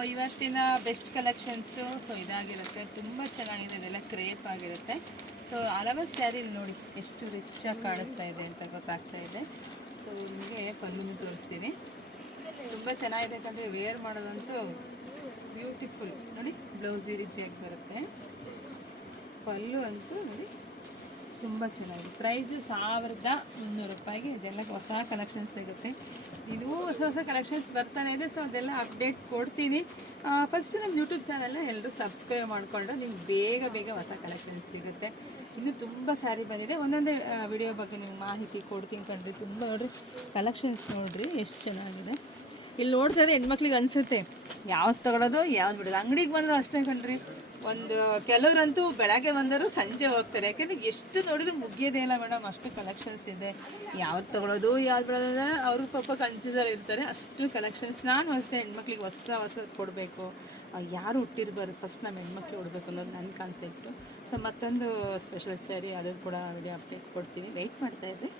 ಇವತ್ತಿನ best collections so ಇದಾಗಿರುತ್ತೆ. ತುಂಬ ಚೆನ್ನಾಗಿದೆ, ಇದೆಲ್ಲ ಕ್ರೇಪ್ ಆಗಿರುತ್ತೆ. ಸೊ ಹಲವಾರು ಸ್ಯಾರಿ ನೋಡಿ ಎಷ್ಟು ರಿಚಾಗಿ ಕಾಣಿಸ್ತಾ ಇದೆ ಅಂತ ಗೊತ್ತಾಗ್ತಾ ಇದೆ. ಸೊ ನಿಮಗೆ ಪಲ್ಲುನು ತೋರಿಸ್ತೀನಿ. ತುಂಬ ಚೆನ್ನಾಗಿದೆ ಯಾಕಂದರೆ ವೇರ್ ಮಾಡೋದಂತೂ ಬ್ಯೂಟಿಫುಲ್. ನೋಡಿ ಬ್ಲೌಸ್ ಈ ರೀತಿಯಾಗಿ ಬರುತ್ತೆ. ಪಲ್ಲು ಅಂತೂ ನೋಡಿ ತುಂಬ ಚೆನ್ನಾಗಿದೆ. ಪ್ರೈಸು 1300 ರೂಪಾಯಿಗೆ ಇದೆಲ್ಲ ಹೊಸ ಕಲೆಕ್ಷನ್ಸ್ ಸಿಗುತ್ತೆ. ಇದು ಹೊಸ ಕಲೆಕ್ಷನ್ಸ್ ಬರ್ತಾನೆ ಇದೆ. ಸೊ ಅದೆಲ್ಲ ಅಪ್ಡೇಟ್ ಕೊಡ್ತೀನಿ. ಫಸ್ಟು ನಮ್ಮ ಯೂಟ್ಯೂಬ್ ಚಾನಲ್ನ ಎಲ್ಲರೂ ಸಬ್ಸ್ಕ್ರೈಬ್ ಮಾಡಿಕೊಂಡು ನಿಮ್ಗೆ ಬೇಗ ಹೊಸ ಕಲೆಕ್ಷನ್ಸ್ ಸಿಗುತ್ತೆ. ಇನ್ನೂ ತುಂಬ ಸ್ಯಾರಿ ಬಂದಿದೆ. ಒಂದೊಂದೇ ವಿಡಿಯೋ ಬಗ್ಗೆ ನಿಮ್ಗೆ ಮಾಹಿತಿ ಕೊಡ್ತೀನಿ ಕಣ್ರಿ. ತುಂಬ ನೋಡಿರಿ ಕಲೆಕ್ಷನ್ಸ್ ನೋಡಿರಿ ಎಷ್ಟು ಚೆನ್ನಾಗಿದೆ. ಇಲ್ಲಿ ನೋಡ್ತಾ ಇದ್ದೆ ಹೆಣ್ಮಕ್ಳಿಗೆ ಅನಿಸುತ್ತೆ ಯಾವ್ದು ತೊಗೊಳೋದು ಯಾವ್ದು ಬಿಡೋದು. ಅಂಗಡಿಗೆ ಬಂದರೂ ಅಷ್ಟೇ ಕಣ್ರಿ. ಒಂದು ಕೆಲವರಂತೂ ಬೆಳಗ್ಗೆ ಬಂದರೂ ಸಂಜೆ ಹೋಗ್ತಾರೆ. ಯಾಕೆಂದರೆ ಎಷ್ಟು ನೋಡಿದ್ರು ಮುಗಿಯೋದೇ ಇಲ್ಲ ಮೇಡಮ್, ಅಷ್ಟು ಕಲೆಕ್ಷನ್ಸ್ ಇದೆ. ಯಾವ್ದು ತೊಗೊಳೋದು ಯಾವ್ದು ಬಿಡೋದು ಅವರು ಪಾಪ ಕನ್ಫ್ಯೂಸಲ್ಲಿ ಇರ್ತಾರೆ. ಅಷ್ಟು ಕಲೆಕ್ಷನ್ಸ್. ನಾನು ಅಷ್ಟೇ ಹೆಣ್ಮಕ್ಳಿಗೆ ಹೊಸ ಕೊಡಬೇಕು, ಯಾರು ಹುಟ್ಟಿರ್ಬಾರ್ದು, ಫಸ್ಟ್ ನಮ್ಮ ಹೆಣ್ಮಕ್ಳು ಉಡಬೇಕು ಅನ್ನೋದು ನನ್ನ ಕಾನ್ಸೆಪ್ಟು. ಸೊ ಮತ್ತೊಂದು ಸ್ಪೆಷಲ್ ಸ್ಯಾರಿ ಅದು ಕೂಡ ವಿಡಿಯೋ ಅಪ್ಡೇಟ್ ಕೊಡ್ತೀನಿ. ವೆಯ್ಟ್ ಮಾಡ್ತಾಯಿರ್ರಿ.